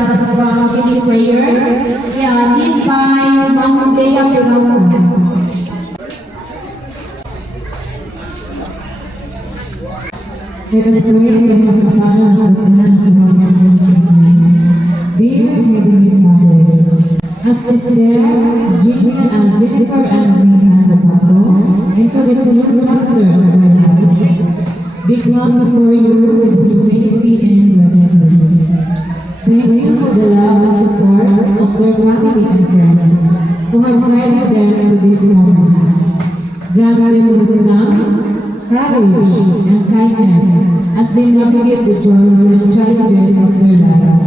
para sa opening prayer. Lead by Ma'am Bea Pirauta. Dear Heavenly Father, as this day, Jennifer and me and the couple into this new chapter of our life, we come before you with humility and gratitude. Thank you for the love and support of their family and friends who have guided them to this moment. Grant them wisdom, courage, and kindness as they navigate the joys and challenges of their lives.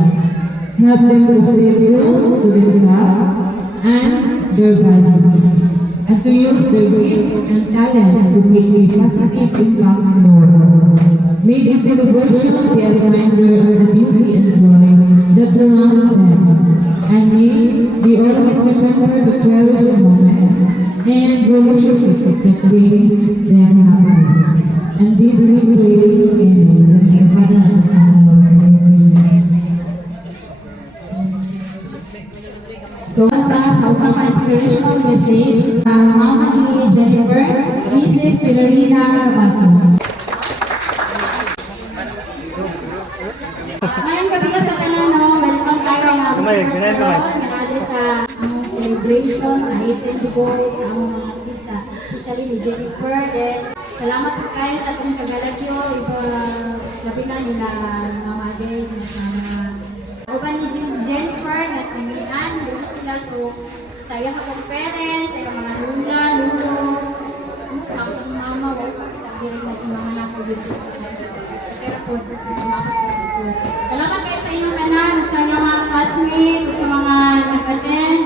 Help them to stay true to themselves and their values, and to use their gifts and talents to make a positive impact in the world. May this celebration be a reminder of the beauty and joy that surrounds them, and may we always remember to cherish the moments and relationships that bring them happiness. And this we pray in the name of the Father and the Son and the Holy Spirit. So, sa usang inspirational message, Mama ni Jennifer, Mrs. Filarina Gabato. Ngayong gabi sa kanano, welcome tayo na sa celebration na 18th boy ang mga kita, especially ni Jennifer. Salamat po kayo sa ating kagalagyo, labi na nila Mama Day, uban ni Jennifer, na singinan, sila so sa iyang akong parents, sa iyang mga lula, lulo, sa akong mama, hindi rin na yung mga nakawit. Pero po, salamat kayo sa inyong kanan, sa mga classmates, sa mga nag-attend.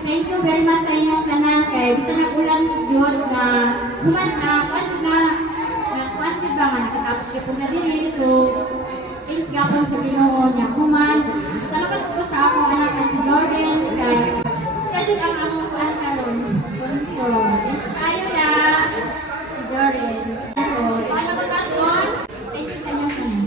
Thank you very much sa inyong kanan, kaya bisa na ulan yun na human na, kwanti ba nga, nakatapos kayo po na din, so thank you ako sa Ginoo niya human. Salamat po sa akong anak na si Jordan, kaya siya din ang among karon sponsor. Tayo na si Jordan. So, ano ba karon? Thank you sa inyong kanan.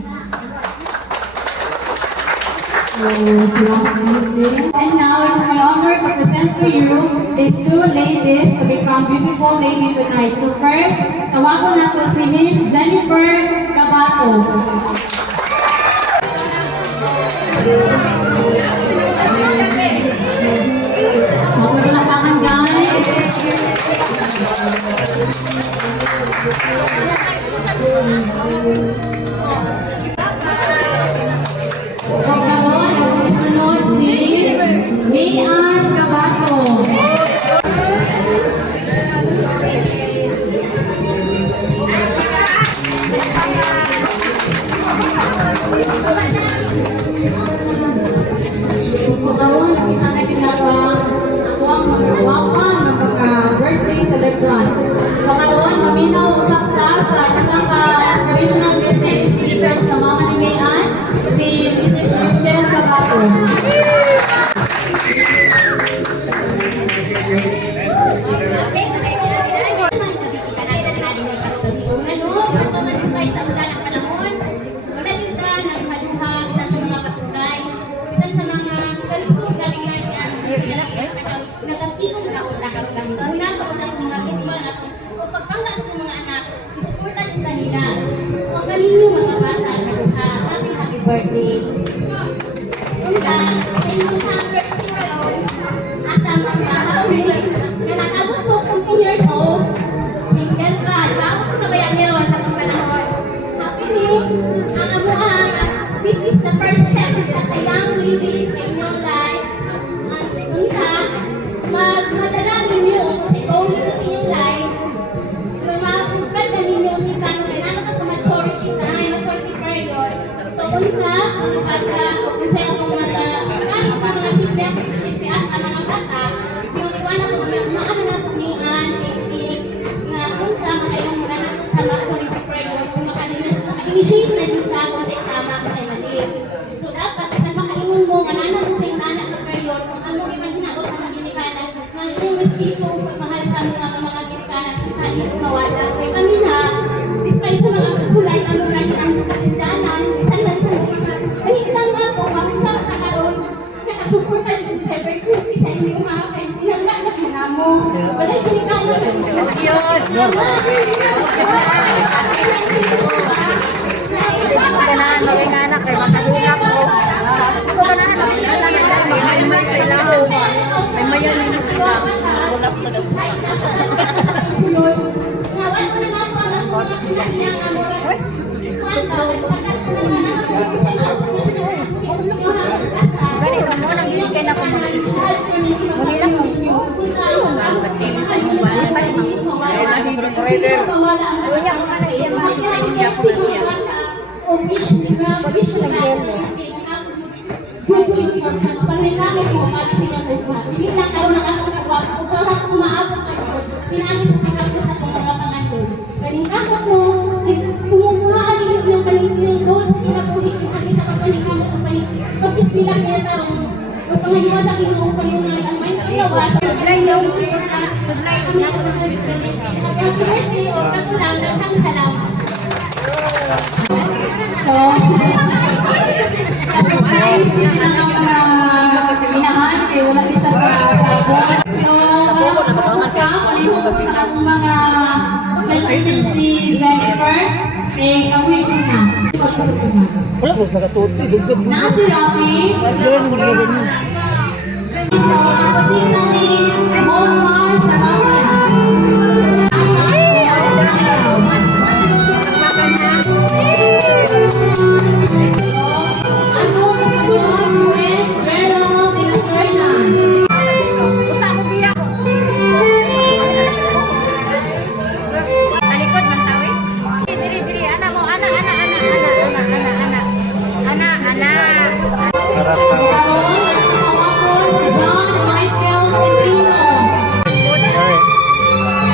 And now it's my honor to present to you these two ladies to become beautiful ladies tonight. So first, tawagon natin si Miss Jennifer Gabato. Satu lang tangan guys. Pagkaroon, sunod si Mian Gabato. Pagkaroon, kita na ginagawa ako ang magkawapa ng pagka-birthday celebrant. Pagkaroon, maminaw usap sa isang ka-inspirational message delivered sa mama ni Mayan, si Mrs. Michelle Gabato. Birthday. Una, sa inyong birthday ngayon, asang happy, na nakabot so 20 years old, single ka, tapos sa kabayan meron sa itong panahon. Happy new, ang amuang, this is the first step as a young lady sa inyong life. Ang una, madala ninyo kung ikaw ito sa inyong life, pero mapagpad na ninyo kung kailangan ka sa maturity time, maturity period. So, una, ang bata, kasi ako marami sa mga simple at ang mga bata, yung iwanan ko na kumaan na kumihan, technique, na kung sa makayong mula na kung sa maturity period, kung maka-initiate na yung sa kung sa tama kung sa mali. So, dapat, sa makaingon mo, anana mo sa yung anak na period, kung ano iman hinagot sa maginikanan, na yung respeto, pagmahal sa mga ginikanan, sa kanin, mawala. Kaya kami na, despite sa mga kasulay, ano rin ang kasindanan, isang lang sa mga, kahit lang ako, kami sa karoon, important yung December 20 sa inyo mga friends. Hinangganak na mo. Wala yung kinikano sa inyo. Ganahan maging anak kay makadulak ko. Ako ganahan maging anak kay magmay kay laho. May mayan ni sila. Bulak sa daw. Ngawan ko na mga pangalan ko na sinagiyang amor. Ganito mo nang bigay na ko mo. Muli lang mo. Unya ko man iya makita niya ko na siya. Paningkamot mo, kumukuhaan ninyo yung paling goals, pinapuhin yung hali sa pagpaningkamot ng paling pag-ispila kaya tao mo. Huwag pangayiwan ang inyong palunay, ang may kinawa, ay yung paglain niya sa happy birthday o kakulang ng salamat. So, tapos guys, yun lang ang mga inahan, kaya wala din siya sa sabon. So, alam ko ka, palihog ko sa akong mga gentlemen si Jennifer, eh, amoy ko na. Wala ko sa katuti, dugdug. Na si Rocky. So, kapatid ni Omar Salamat. Talikod man tawi. Diri ana mo ana. John Michael Tino.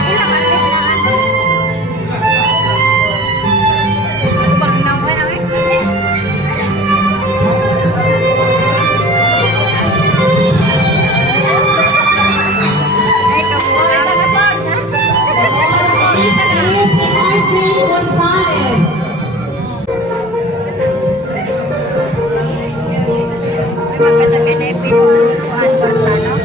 Ilang alis na ako. Ako bang nawa na Ay, kabuhay na ba? RJ Gonzalez. Magkasabay na yung pinutuan ko na, no?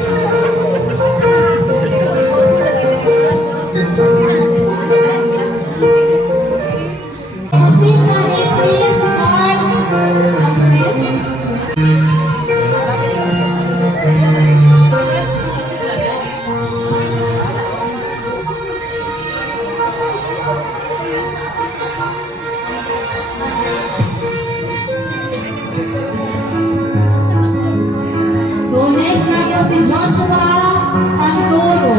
Justina Beatriz Mark Alfred. So next natin si Joshua Antoro.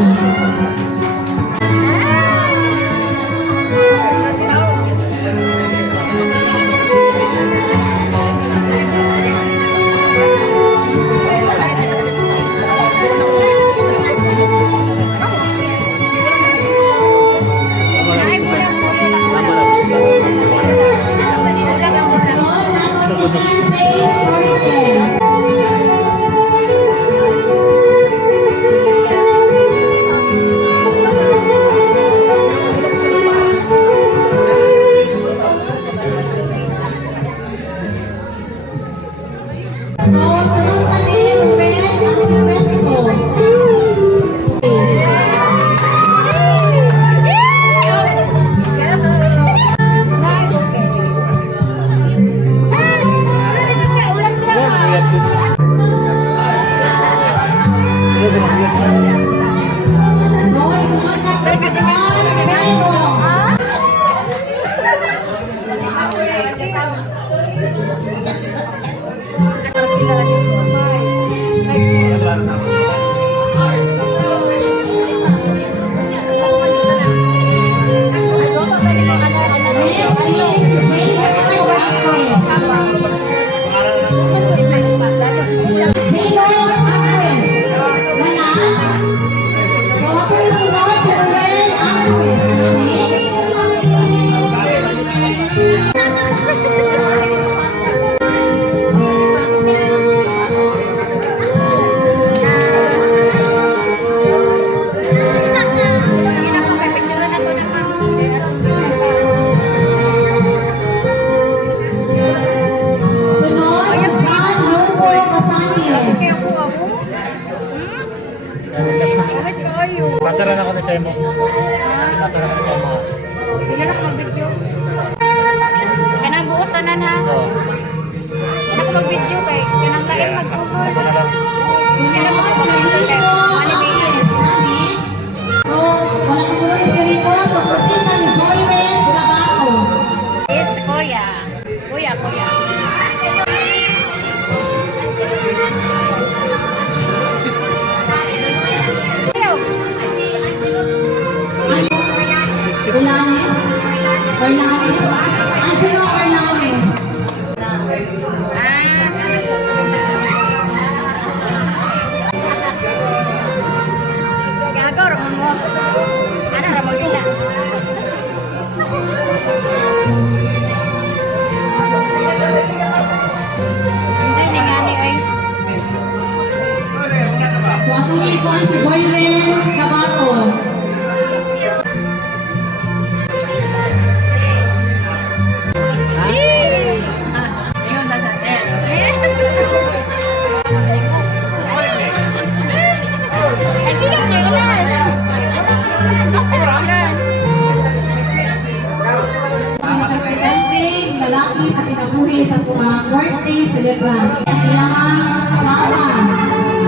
Nasaran ako ni Semo. Nasaran ako ni Semo. Hindi na ako mag-video. Kanang buotan na na. Oo. Hindi na ako mag-video kay kanang lain mag-google. Ako na lang. Hindi na ako mag-video kay anime. So, wala ko dito sa rito. So, prosita ni Joyren Sabato. Yes, kuya. Kuya. Orlanes. Angelo Orlanes. Gago, ramon mo. Ano, ramon nila? Enjoy na nga ni ay. So, atong ipon si Joyren Sabato. Hindi na kayo na. Representing lalaki sa kinabuhi sa mga birthday celebrant. Ang ilang mama,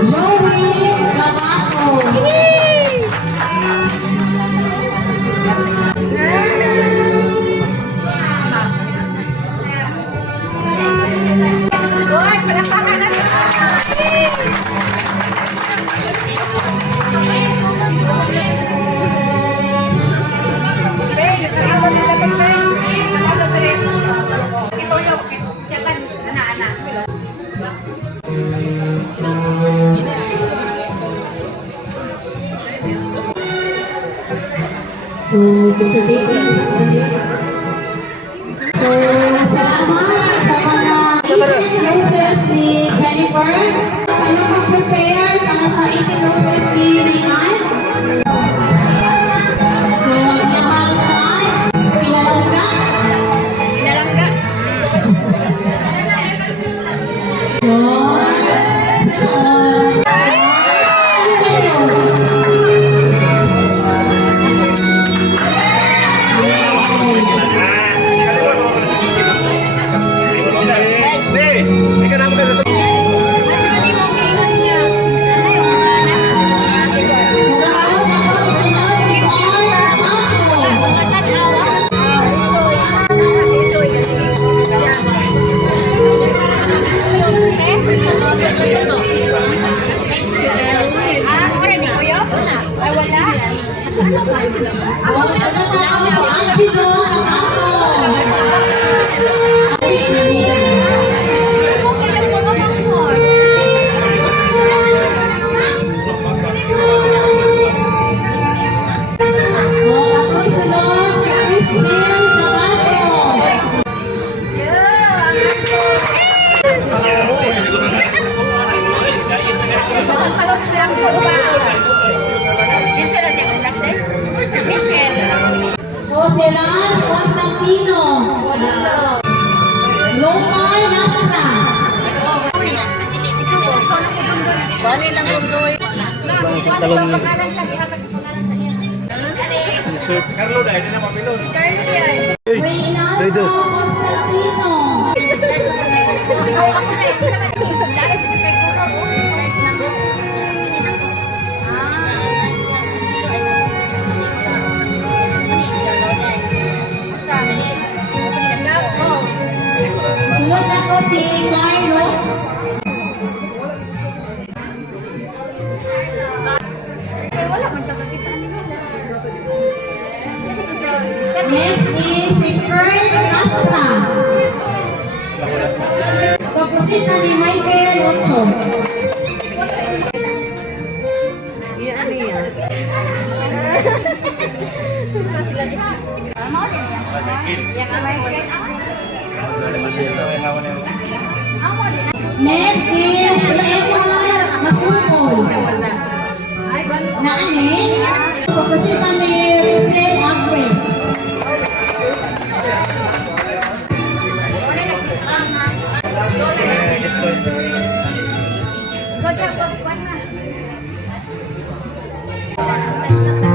Joey Sabato. Hoy, palakpakan na. So, today So, salamat sa mga 18 roses ni Jennifer. Ano mag-prepare para sa 18 roses ni Rian? So, inahal ay pinalangga. Pinalangga. Joselan Constantino. Lomar Nasra. Bali lang lundoy. Talong ni. Carlo yan. Reynaldo Constantino. Sunod ako si Mairo. Next is si Kurt Nasra. Pag-proceed na ni Michael Ocho. Next is si Evan Matupol. Nani? Pag-proceed na ni Rizal Agres. Go,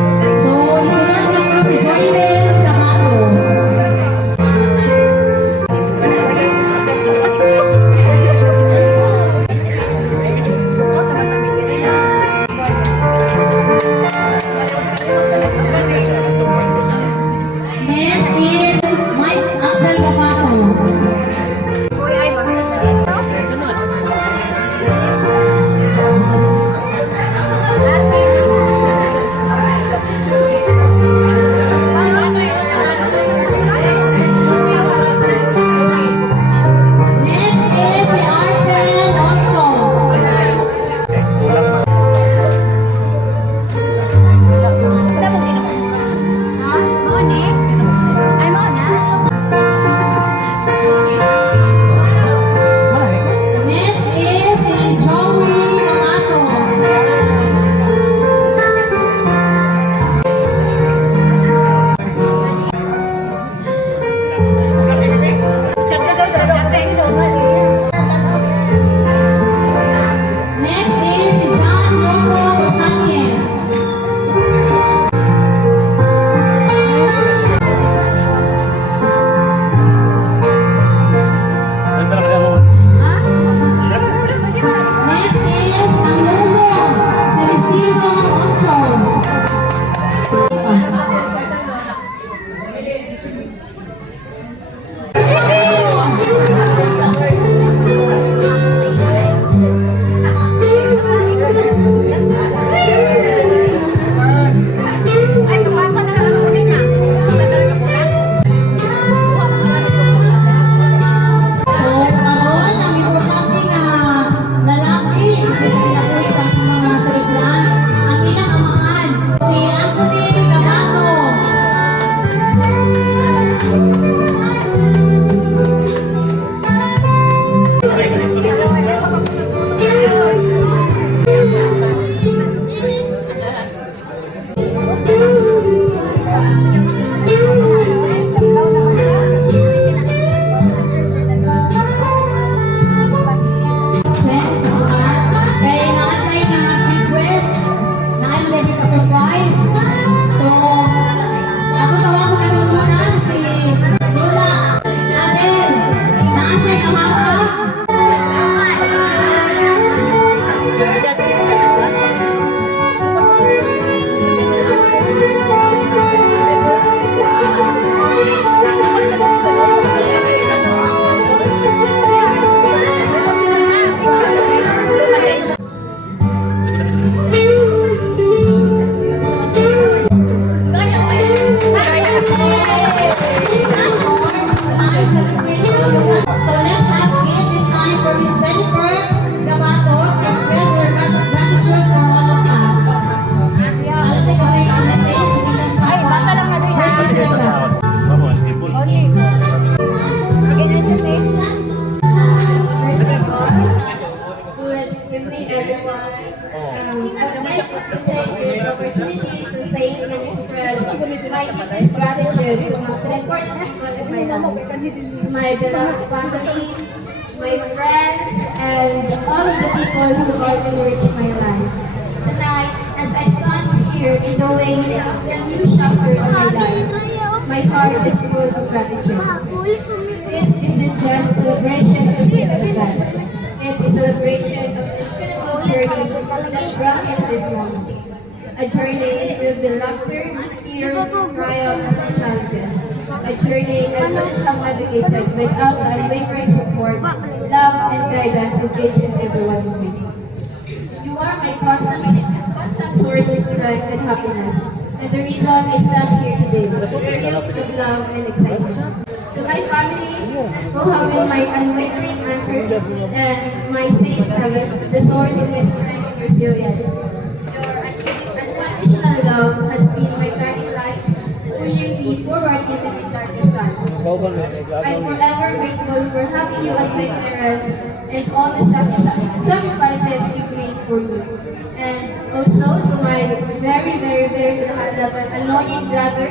deepest gratitude to my important people in my life, my beloved family, my friends, and all of the people who all enrich my life. Tonight, as I stand here in the waves of the new chapter of my life, my heart is full of gratitude. This isn't just a celebration of the event. It's a celebration of the spiritual journey that brought me to this moment. A journey filled with laughter, fear, triumph, and challenges. A journey I wouldn't have navigated without the unwavering support, love, and guidance of each and every one of you. You are my constant source of strength and happiness, and the reason I stand here today, filled with love and excitement. To my family, who have been my unwavering anchor and my safe haven, the source of my strength and resilience. Your unconditional love has been my guiding light, pushing me forward even in darkest times. I'm forever grateful for having you as my parents and all the sacrifices you made for me. And also to my very, very, very but annoying brother.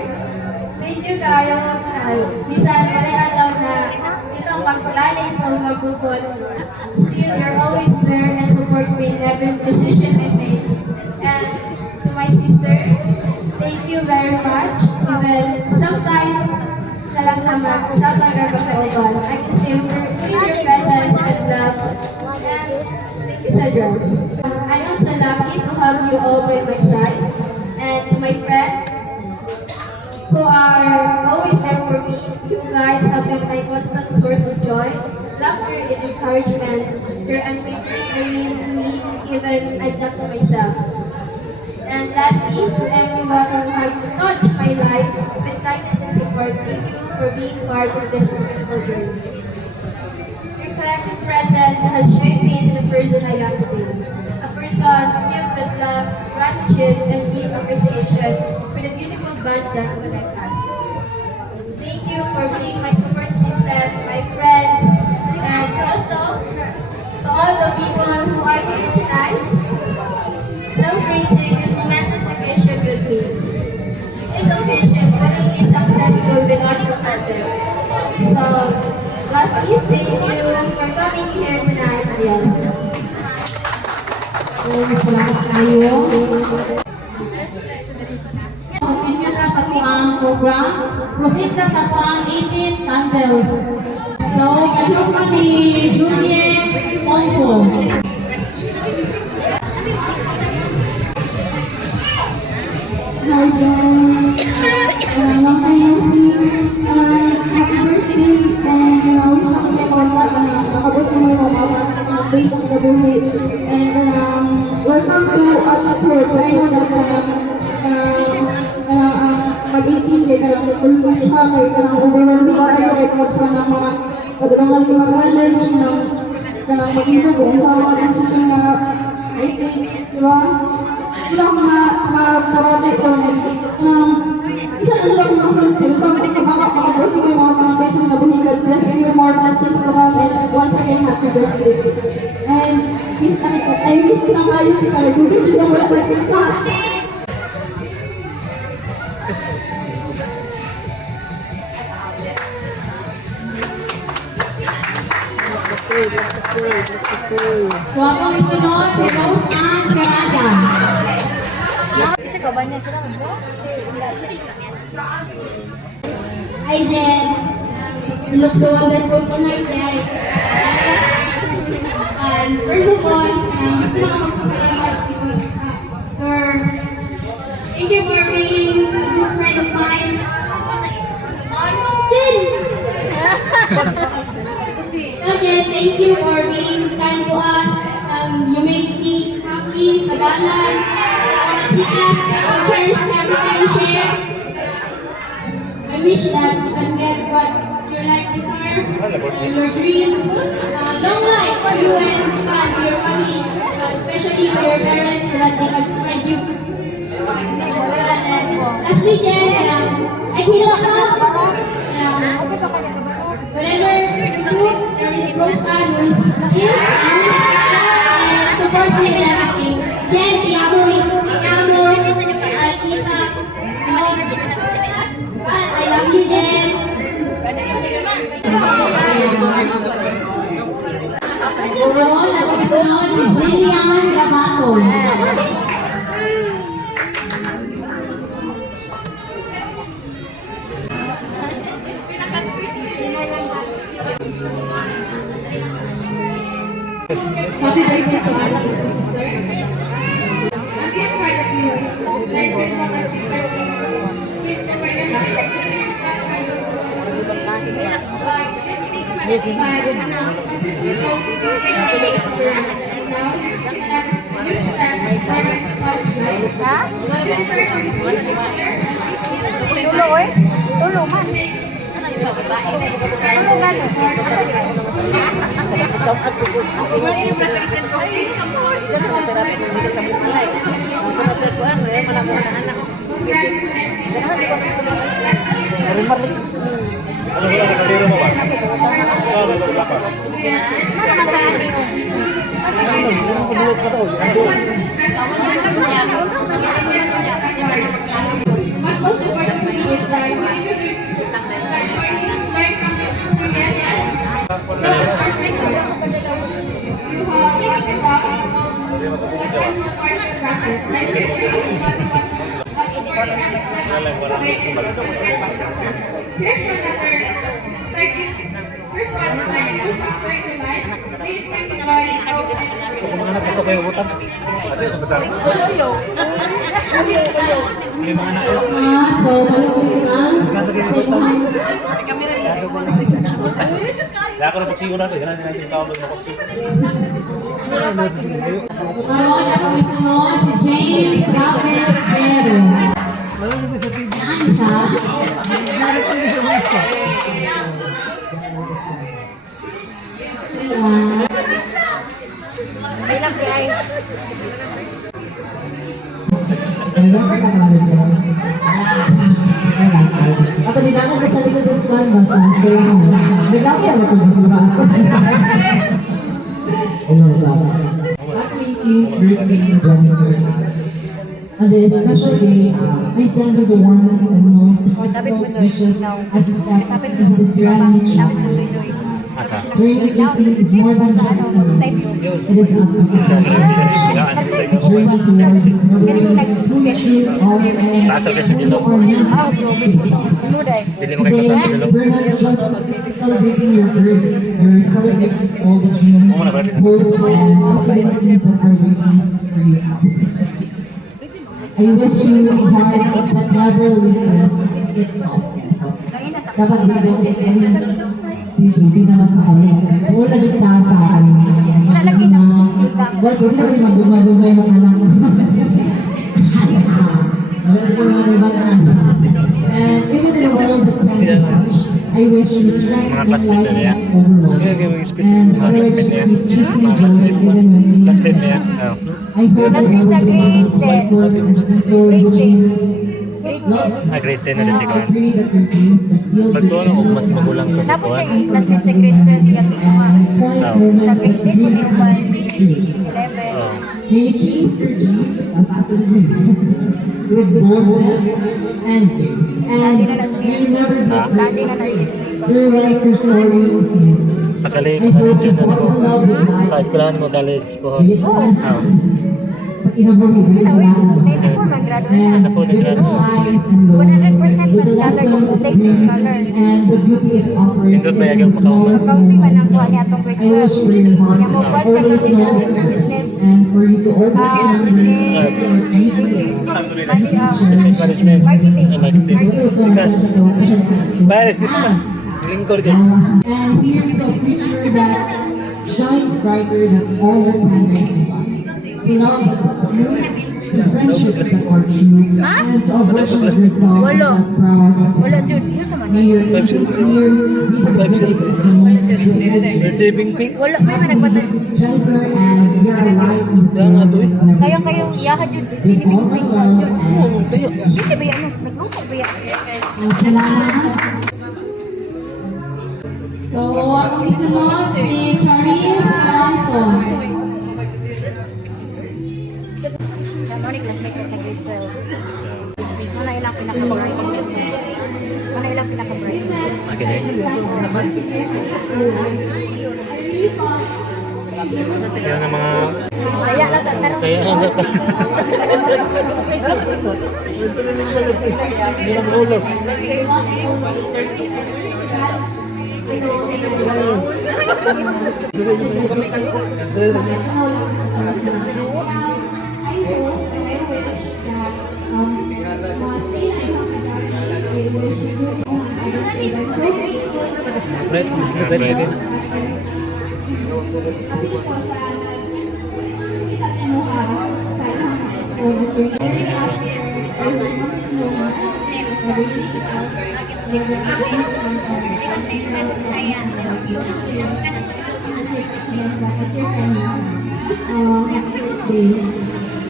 Thank you kayo. Bisan pareha daw na itong maglalis o magkukot. Still, you're always there and support me in every decision I make. And to my sister, thank you very much. Even sometimes, salang naman, sometimes or pagkauban, I can still feel your presence and love. And thank you sa Diyos. I am so lucky to have you all by my side. And to my friends, who are always there for me. You guys have been my constant source of joy, laughter, and encouragement. Your unwavering belief in me even I talk to myself. And lastly, to everyone who has touched my life with kindness and support, thank you for being part of this incredible journey. Your collective presence has shaped me into the person I am today. A person filled with love, gratitude, and deep appreciation for the beautiful bond that connects us. Thank you for being my support system, my friends, and also to all the people who are here tonight, celebrating this momentous occasion with me. This occasion wouldn't be successful without your presence. So, lastly, thank you for coming here tonight. Yes. Salamat kayo. Continue na sa tuang program. Proceed na sa tuang 18 candles. So, kalong pa ni Juliet Ongpo. Hi, John. Long time no see. Happy birthday. And wish ako sa konta. Nakabot mo yung mga base ng kabuhi. And welcome to Upward. I know that mag-18 kay ka lang pulpun siya. Kay ka lang overwhelming kayo. Kay sa ng mga pagdarangal yung mag-alay ng mag-iba kung sa mga decision na I think, di ba? Wala akong magkawate ko. Isa na lang akong masalito. Pagkat sa baka kakabot ko yung mga tanong beses na buhigat. Bless you more blessings to come. And once again, happy birthday. And I miss na kayo si Kalagugin. Hindi na wala magpinsa. So, akong isunod si Rose Ann Carada. Kasi kabanyan sila mo. Hi, Jess. You look so wonderful tonight, Jess. First of all, gusto na ako magpapalamat because thank you for being a good friend of mine. Jen! Okay, thank you for being kind to us. You make me happy, kagalan, chika, cherish everything you share. I wish that you can get what your life deserves and your dreams. Long life to you and God, to your family, especially to your parents so that they can provide you. Lastly, Jen, I feel whatever you do, there is Roseanne who is here and supports you in everything. Jen, te amo, Alisa, sunod si Jillian Rabaco. Happy birthday to all of you, sir. I'm being proud of you. Like, first of all, happy birthday. Keep the burden of your Tulo eh. Tulo man. Tulo man. Ano wala sa kaliro mo ba? Oo, may wala pa. Pagulog ka daw. What's most important for me is that learn from your experience. You have talked about what is most important practice. Like this is what's important aspect to make it success. Here's another second. First one is like a factor to life. Please enjoy hope and Mga anak ko kayo utang. Ate, ito ba? May mga anak ko. so malulungan. Kaya ako na pagsigo natin. Ganun din natin tawag na pagsigo. Karoon ako isunod si James Rafael Pero. Saan siya? Bilang kay Ako din ako sa likod ng kwan ba sa sayo. Naglapi ako sa basura. On this special day, I send you the warmest and most heartfelt wishes as you step into this grand new chapter. Asa? 2018 is more than just a year. It is a journey towards who you truly are and Taas ang presyo dito. who you are meant to be. Dili mo kayo Today, pagkasa dito. we're not just celebrating your birthday, we're celebrating all the dreams, hopes, and possibilities that are waiting for you. I wish you a heart that never loses its soft. Dapat dito, hindi naman makawin. Wala na sa akin. Nalagay ng sika. Wala ko rin magumagumay ng anak. Wala ko rin magumagumay. And even in a world of pandemic, I wish you strength Mga and classmate na niya. life overall. Yung gawing speech And ng mga courage classmate niya. to keep choosing Mga joy classmate mo. even when you Classmate niya. Oo. I hope that That's you the grade like work and explore Grade your 10. dreams. Grade 10 na rin si Kuan. Pagtuwa Pagtuwa na kung mas magulang to si Tapos Kuan. siya i-classmate sa grade 12 yung tingma. Sa grade 10 ko yung 11. Oo. May chase your dreams with boldness and faith. And you never get Lagi na nasi. you write your story with you. Nakalig I mo hope dyan you na fall in love with life. Pa-eskwelahan mo college po. Oo. Oo. Sa kinabuhi, Uy, 94 mag-graduate. and Ako with the nag-graduate. highs and lows, 100% with the scholar lessons kung it takes brings, scholar. and the beauty it offers. Pindot ba yagang makauman? Kaunti man ang kuha niya itong grade I wish 12. for your heart Kaya mo to kuha siya always kasi know ng business. and for you to always Business management. Ay, marketing. Tigas. Bayas dito na. Lingkod dyan. And here's the future that shines brighter than all the planets above. The love that is true, the friendships that are true, and to a version of yourself Wala. that proud. Wala, Jude. Yun sa May your man. future clear, be the best of the most Birthday Ping Ping. Wala. May managbatay. Jennifer and your light in the Kaya nga to eh. Kaya kayong iyaha, Jude. Diniping-ping ko, Jude. Oo, tayo. Kasi ba yan? Nagluto ba yan? Salamat. So, ang isunod si Charis Alonso. Siya mo ni classmate ko sa grade 12. Ano ilang pinaka-bright? Ano ilang pinaka-bright? Akin eh. Yan ang mga Saya lang sa karon. saya lang sa bread, bread din.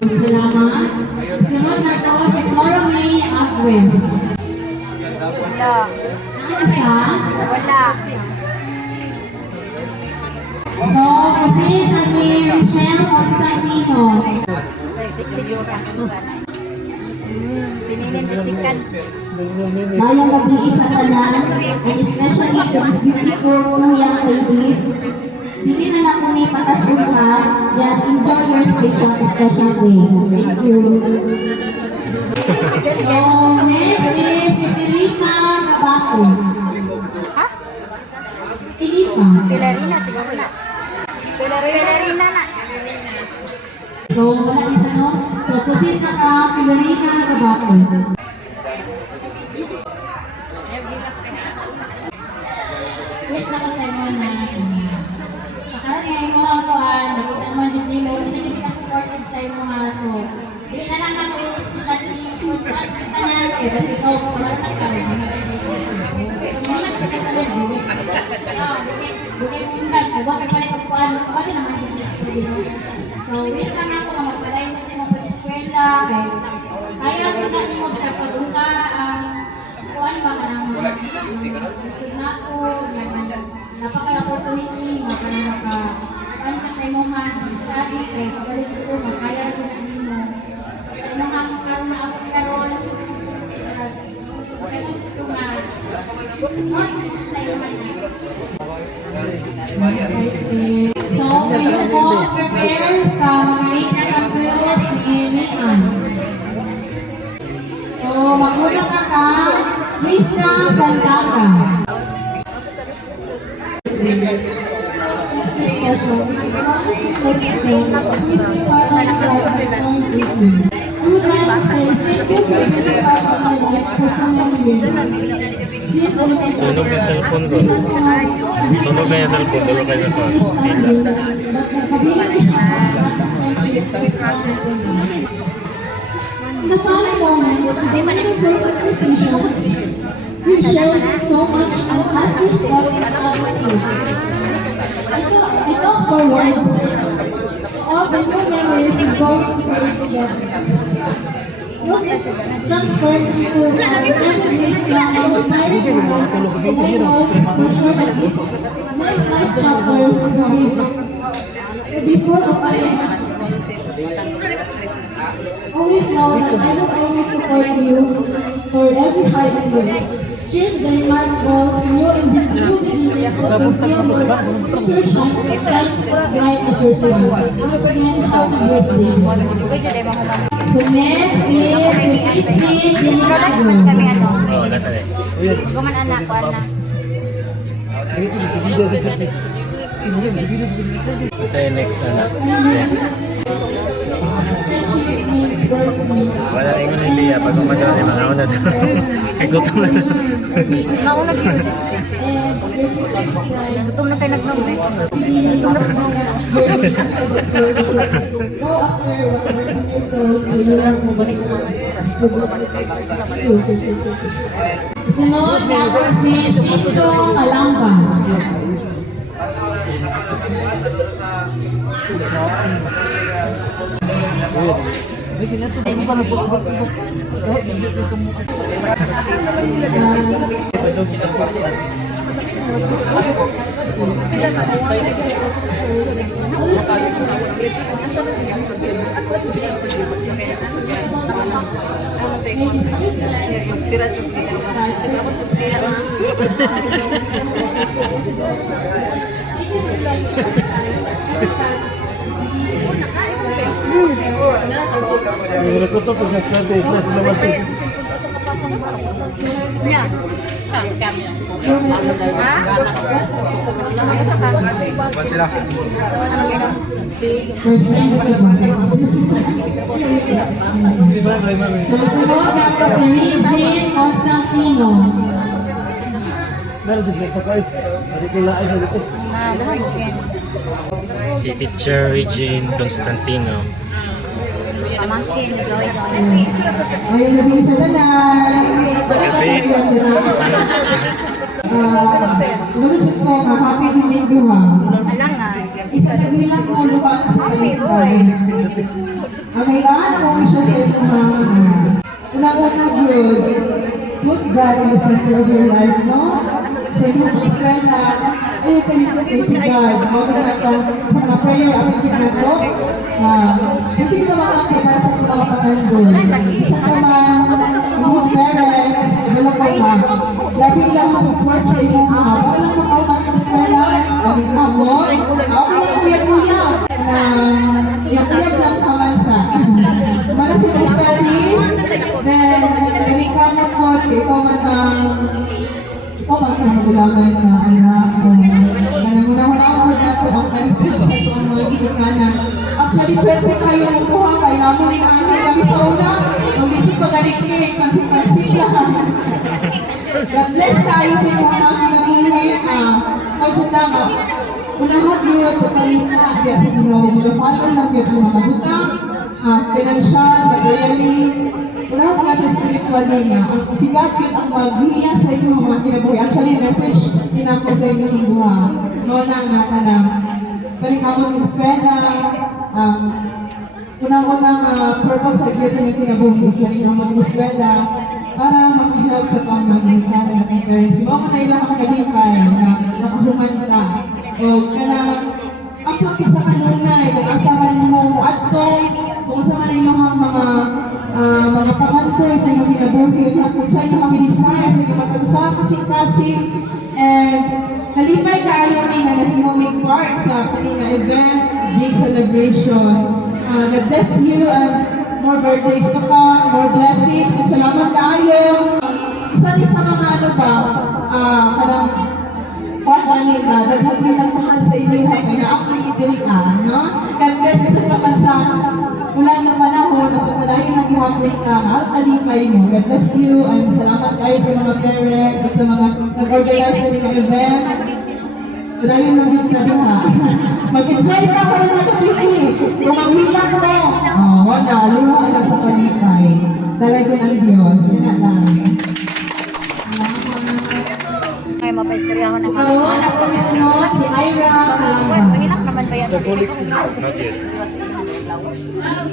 Salamat. Sunod na to, si Floramy Agwem. Wala. Ano siya? Wala. So, kapit na ni Michelle Constantino. Siguro ka. Pininin isikan. Mayang gabi sa tanan, and especially to this beautiful young ladies. Hindi na lang kung may patasukan, just enjoy your special day. Thank you. So, next is si Filipa Nabaco. Ha? Filipa. Pilarina siguro na. Pilarina na. So, wala isa no? So, proceed na ka, Filarina Nabaco. Wait na ko tayo na. Sakalan ngayon mo ako, nakita mo din mo, kasi hindi ka supported sa iyo mga so. Hindi na lang ako yung contract kita na, kasi ikaw, wala na ka. Hindi na kita talaga, bukit pindan, huwag ka pala kapuan, huwag naman din. So, wait lang ako, magpalay mo sa mga eskwela, kaya ko na mo sa pagpunta, kuan ba ka naman, na ako, napaka-opportunity, maka-kuan ka sa imuhan, study, kaya pabalik ko, makaya ko na nimo. Sa imuhan, karoon na ako karoon, kaya gusto nga, sa imuhan na. So, ngayon po, prepare sa mga makeup skills ni Nian. So, magulong na ka, Krista Sandaga. Sunog yung cellphone ko. Sunog na yung cellphone. Dalo kayo sa phone. In the following moment, the wonderful conversations, we shared so much and other stuff about you. I look forward to all the new memories we both create together. You'll get transferred to our memories from our married life, and I know for sure that this next life chapter will be full of happiness. Always know that I will always support you for every high and low. Cheers to the remarkable new and new beginnings that will fill your future shine bright as your sun. Once again, happy birthday. So next is Mitzi Rolas man kami Dinado. ano. Oo, nasa rin. Guman anak ko anak. Sa next anak. Friendship means birthday. Wala rin yung idea. Pag umadala ni mga una doon. Ay, gutom na. Nauna dito. And your future is bright. Gutom na kayo nagnombre. Go after what works in your soul to you and to Sunod na po si Shinto Kalamba. Nagkutok, nagkwerte, slash lawas din. Yeah. Scam yan. Ha? Ako sa Susunod, Dr. Regine Constantino. Meron din ito kayo. Hindi ko laay sa likod. Si Teacher Regine Constantino. Pamangkin, Joy. Ayun, gabi sa dalan. Lulus ko, happy din duha. Alang nga. Isa na nilang mo lupa sa kalimutan. Ang may ano siya sa mga una-una yun, good God in the center of your life, no? Sa inyong eskwela, ay kalikot kay si God. Mga na ito, sa mga prayer, apitin na ito, hindi ko naman ang kita sa mga patandol. Isa naman, mga parents, wala ko ba? Labi lang ang support sa inyong mga. Walang makauman sa eskwela, kaming amor, ako ang kuya-kuya, na iyag-iyag lang kamansa. Mana sa study, then, nalikamot ko, ikaw man ang ikaw man ang magulaman na anak. Muna-muna ako na ito ang kanisa sa itong mga ginikanan. Actually, swerte kayo ng buha, kaya namin yung ani kami sa una. Mag-isip ko galiklik, pansip-pansip lang. God bless tayo sa inyong mga kinabuhi. Kausap naman. Unahan niyo sa palita, diya sa Ginoo. Mula paano lang kayo sa mga butang, financial, materially. Unahan natin spiritually na. Ang sigatin ang maghiya sa inyong mga kinabuhi. Actually, message tinako sa inyong buha. Noon na ka lang. Palingamon ng eskwela, unang purpose sa iyo ng kinabuhi. Palingamon ng eskwela, para mag-help sa pamamagitan ng ating parents. Mga na ilang makalipay na nakahuman ka. O kaya, ang pakisa ka nunay, kung asaman mo at kung saan na ilang mga pakantoy sa inyong kinabuhi, kung sa inyong mga desire, sa inyong mag-usap, kasing-kasing, and nalipay kayo na nag-make part sa kanina event, big celebration. God bless you and more birthdays to come, more blessings, at salamat kayo. Isa-isa mga ano ba, kanang pag-anin na, daghang pinagpakan sa inyo kaya na ako itilian, no? God bless you sa kapansa, mula ng panahon na pagkalahin ang ihapin ka, alkalipay mo. God bless you, and salamat kayo sa mga parents, at sa mga nag-organize sa nila event. Maraming nabing ka diba? Mag-enjoy ka pa rin nagpili. Kung maghilang mo, wala, luha na sa palipay. Talaga ng Diyos. Yan na lang. Ay, mapaistorya ako ng mga. Karoon, ako kasunod, si Ira Kalamba. Mahilak naman ba yan? Not yet.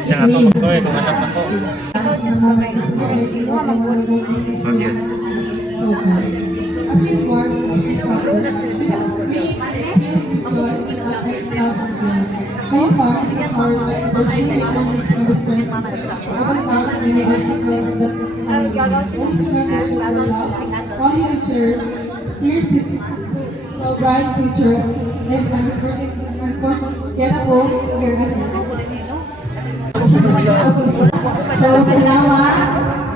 Siya nga to ko kung anak na ko. Not yet. Bright future. Kaya po, so, salamat.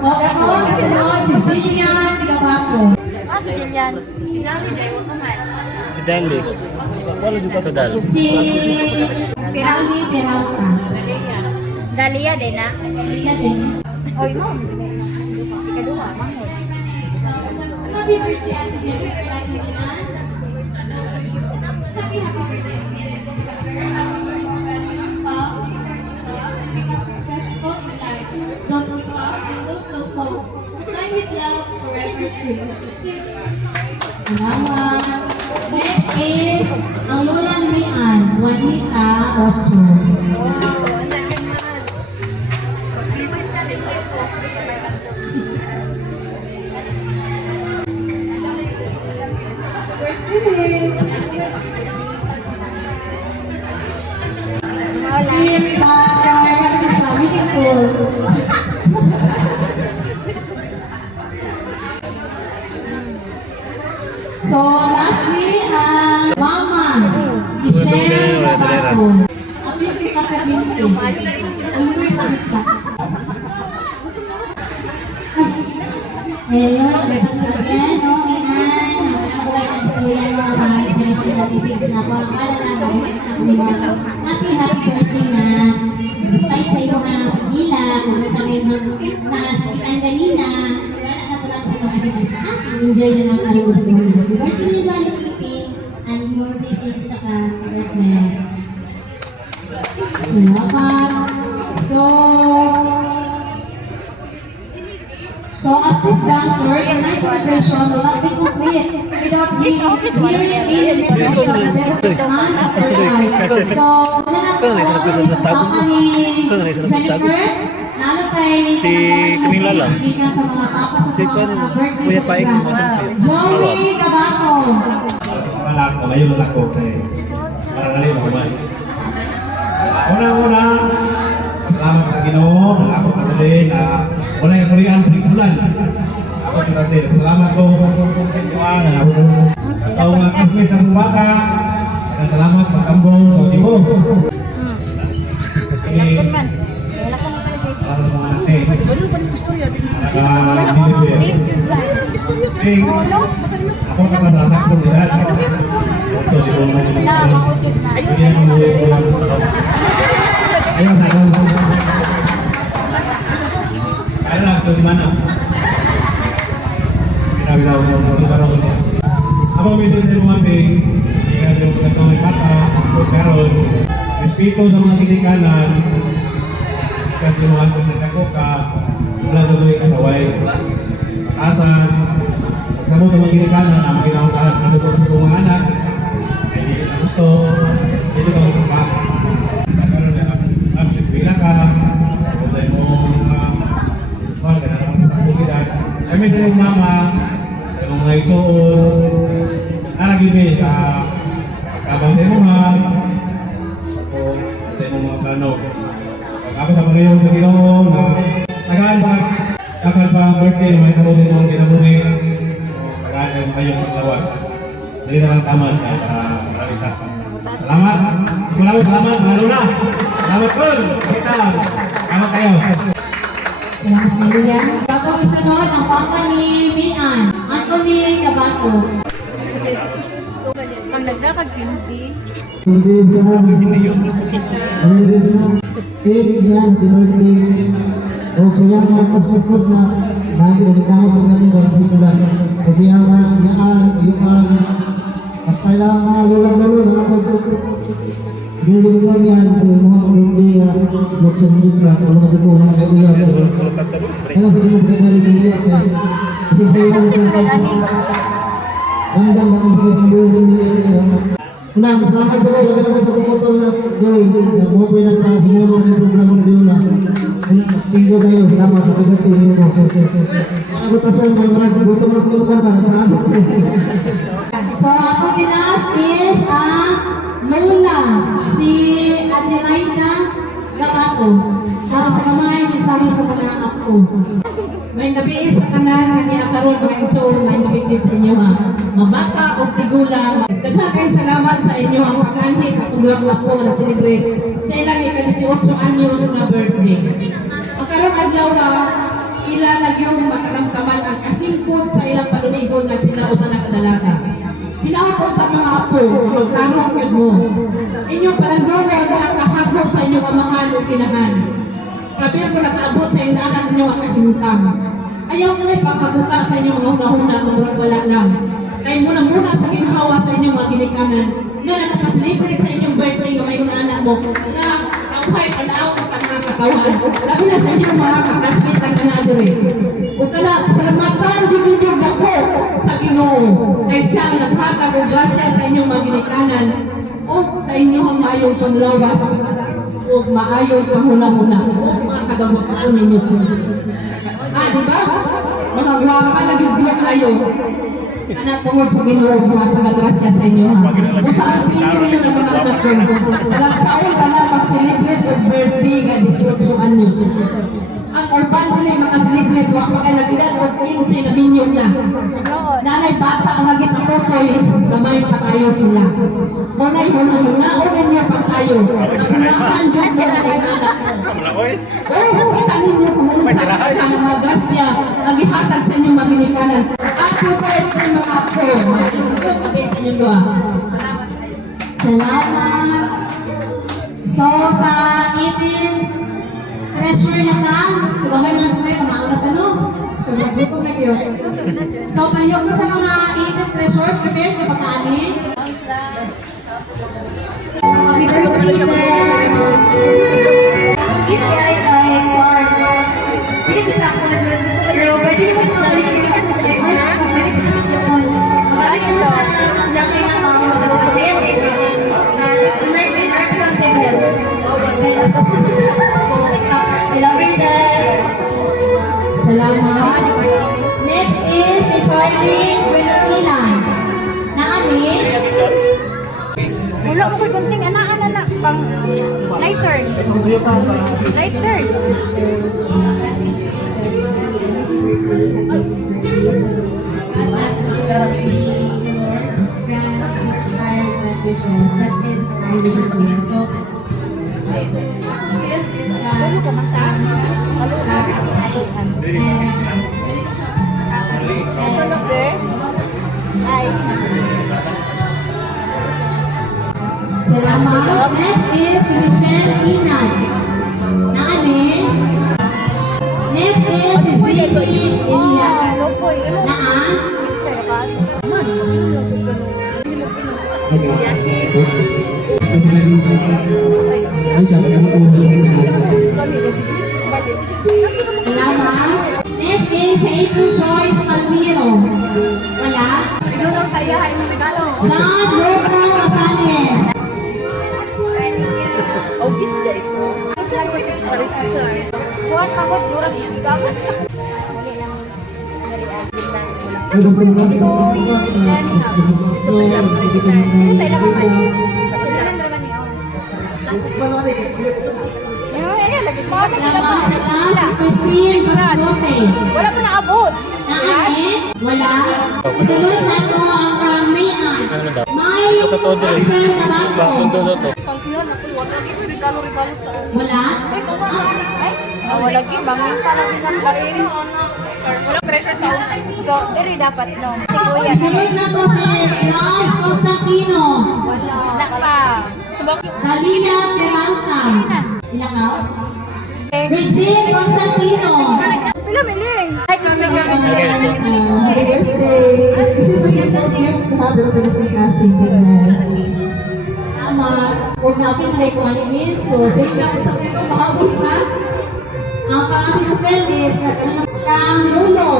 O, ako, kasunod, si Jillian Gabaco. Si Jillian. Si Dali. Ito Dali. Si Pirali Peralta. Dalia din na. Dalia din. Oy, mo. Kadua, mahal. Happy birthday, Ate Jennifer. Happy birthday. Successful in life. Don't give up and don't lose hope. Shine with love forever true. Salamat. Next is ang lola ni Ann, Juanita Ocho. Sweet mother, sabi ko. So, lastly, Mama, Michelle Babaco. At yung kita ka din. Ang mga sa Hello, again, okay na. Nabuhay ng storya ng mga celebration na po. Akala namin, happy birthday na. Despite sa iyo na pagila, kung sabi mo na ang ganina, wala na po lang sa mga enjoy na lang kayo. Birthday ni Bali Piping, and more days sa ka-birthday. So at this juncture, the night celebration will not be complete without the hearing in the presentation of the district man at third eye. So, Jennifer, nalo kay Si Camila lang. sa mga papa sa Si mga birthday Kuya Paing, program. Joey Gabaco. Wala ko, ngayon lang ako kay Marangali Mahuman. Una-una, salamat sa Ginoo, wala ko kadali na wala yung kulian pelikulan. Ako si Ratil, salamat ko na tao nga kami sa baka. Salamat pagkambong sa ibo. Para sa mga natin. Ako katanasak ko nila. So, di ko ayun, ayun lang, ito di mana? Pinabilaw mo, ito ka rin. Ako medyo sa mga ping, kaya yung katawin kata, pero respeto sa mga kinikanan, kasi mga kinakako ka, wala tuloy kasaway. Patasan, pagsamo sa mga kinikanan, ang kinakakaan sa mga anak, ay hindi ka gusto, ito ka gusto. Bila ka, kasi mo kami sa yung mama, yung mga itoon, nalagibig sa kabang sa mga o sa mga plano. Ako sa mga yung sa Ginoo, tagaan pa ang birthday, may tamo din mga kinabuhi, tagaan pa yung maglawag. Hindi naman tama sa maralita. Salamat! Salamat! Lalo na! Salamat po! Kita! Salamat kayo! Salamat Maria. Bago isunod ang papa ni Mian, Anthony Gabaco. Ang nagdakag hindi. Salamat po kayo sa pumutol na Joy. Nagpupoy na tayo siguro ng programa ng Diyula. Tingko kayo, salamat sa pagkatingin mo. Ako tasal may marami gusto mo tulungan para sa amin. So, ako last is ang Lola, si Adelaida Gabaco. Para sa kamay, isama sa mga anak ko. May nabiis sa kanan, hindi akaroon mga iso, may nabiis sa inyo ha. Mabata o tigulang. Daghan kayo salamat sa inyo ang pag-anhi sa tulong na po na celebrate sa ilang ika-18 anyos na birthday. Ang karong adlaw ila nagyong makaramdaman ang kahingkod sa ilang palumigon na sila o anak dalaga. Hinaupon ta mga apo, magtarong yun mo. Inyong palandroon nakakahago sa inyong amahan o kinahan. Sabi ko nakaabot sa inaanan ninyo ang kahintang. Ayaw mo rin pagkaguta sa inyong una-una ang wala lang. Kaya muna sa ginhawa sa inyong mga ginikanan na nakapaslibrate sa inyong birthday nga may una-anak mo na kauhay panaaw ko ka mga katawan. Labi na sa inyong mga kakasmate ang kanadere. Kung ka na, salamatan din yung dako sa Ginoo. Kaya siya ang naghatag o grasya sa inyong mga ginikanan o sa inyong ang maayong panlawas o maayong pahuna-huna o mga kagawaan ninyo. Diba? Mga guwapa na bibyo kayo. Anak tungod sa Ginoo, mga taga-grasya sa inyo ha. O sa ampino nyo na mga anak ko. Talang saon ka na mag-celebrate of birthday nga 18 anyos. Ang urban nila yung makasilibrate, wak pa kayo nagbidan o 15 na minyong na. Nanay bata ang naging patutoy, gamay pa kayo sila. Unay muna o ninyo pa kayo. Napulakan doon na anak. Kamu lang, oy. Oh, kita ninyo kung sa akin ang mga grasya ang ihatag sa inyong mga ginikanan. Ako po rin mga ako. Ito sa inyong doa. Salamat. So, sa eating treasure na ka, so gamay lang sa mga kumakulat ano? So, mag-group na kayo. So, panyok ko sa mga eating treasure, prepare sa pagkain. Happy birthday, Dito sa ako, pero pwede naman mabalik yung pwede ko sa tutunan. Magaling naman sa laki ng mga kapatid. Unlike the first one, I love you, sir. Salamat. Next is si Charlie Buenotila. Naani? Wala ko kunting ana pang lighter. Lighter. Salamat. Next is si Michelle Inan. Naani? Next is si JP Elia. Naan? Salamat. Next is si April Joyce Calmiro. Wala? Ikaw daw sa iya ay regalo. John Loco Rosales. August day ko. Saan ko siya para sa sir? Kuha ka ko durang yung gamas. Muli lang nariagin lang. Ito yung yan na. Ini sa ilang man. Sa ilang naman yun. Ayun, lagi ko sa sila pa. Salamat. Christine Barrote. Wala mo naabot. Naani? Wala. Isulod na to ang kamayan. May Axel Nabato. Sundo na to. Kung sila na po, wala lagi regalo-regalo sa Wala? ay, kung ay, wala lagi, bangin pa lang isang bain. Wala pressure sa una. So, diri dapat, no? Si Kuya. Isulod na to si Lars Constantino. Wala pa. Subak yung Dalia Peralta. Ilangaw? Regine Constantino. pila, miling. Ay, kami Happy birthday. This is a beautiful gift to have your birthday kasi. Tama. Huwag natin tayo kung ano yun. So, save lang sa pito. Makabot ka. Ang pangating sa cell is Kang Lulo.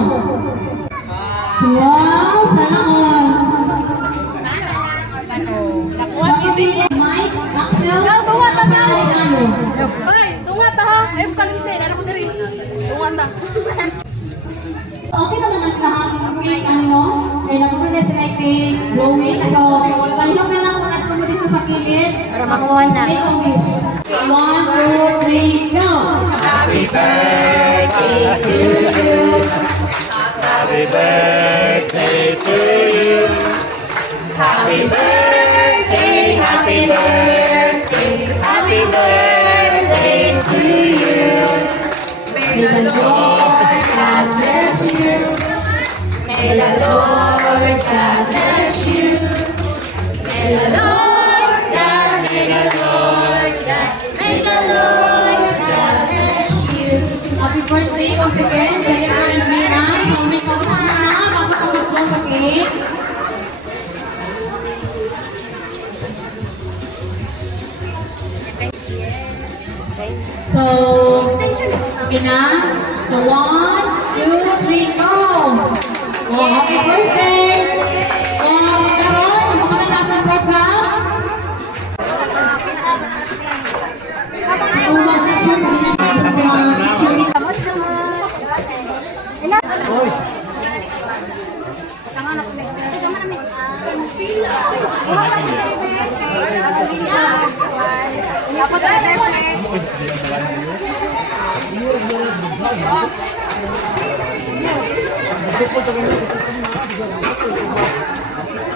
Wow! Sana all. Nakuha Sabi ni Mike, Axel, Tuwa ta na. Regalo. Bagay, tuwa ta ha. Ayaw ko kalimsin. Ano ko diri? Tuwa ta. Okay naman ang lahat ng cake, ano? Kaya nakukulit sila kay blowing. So, palihok na lang kung natin mo dito sa kilid. Para makuha na. Make a wish. 1, 2, 3, go! Happy birthday to you. Happy birthday to you. Happy birthday, happy birthday, happy birthday to you. May the Lord God bless you. May the Lord God bless you. May the Lord God, may the Lord God, may the Lord God bless you. Happy birthday once again, Jennifer and Mira. So, may kamusta na bago ka mag-blow sa cake. So, okay na. So, 1, 2, 3, go! Oh, happy birthday! Karon, magkakita sa program. Kung mag-picture, hindi na tayo mag-picture.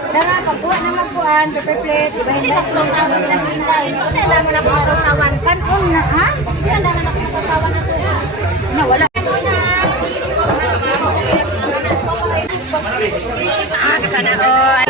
Tara, pagkuha naman po ang paper plate. Hindi na po tawag na hinday. Hindi na mo na po tawag. Kanon na, ha? Hindi na mo na po tawag na to. Na, wala. Sana all.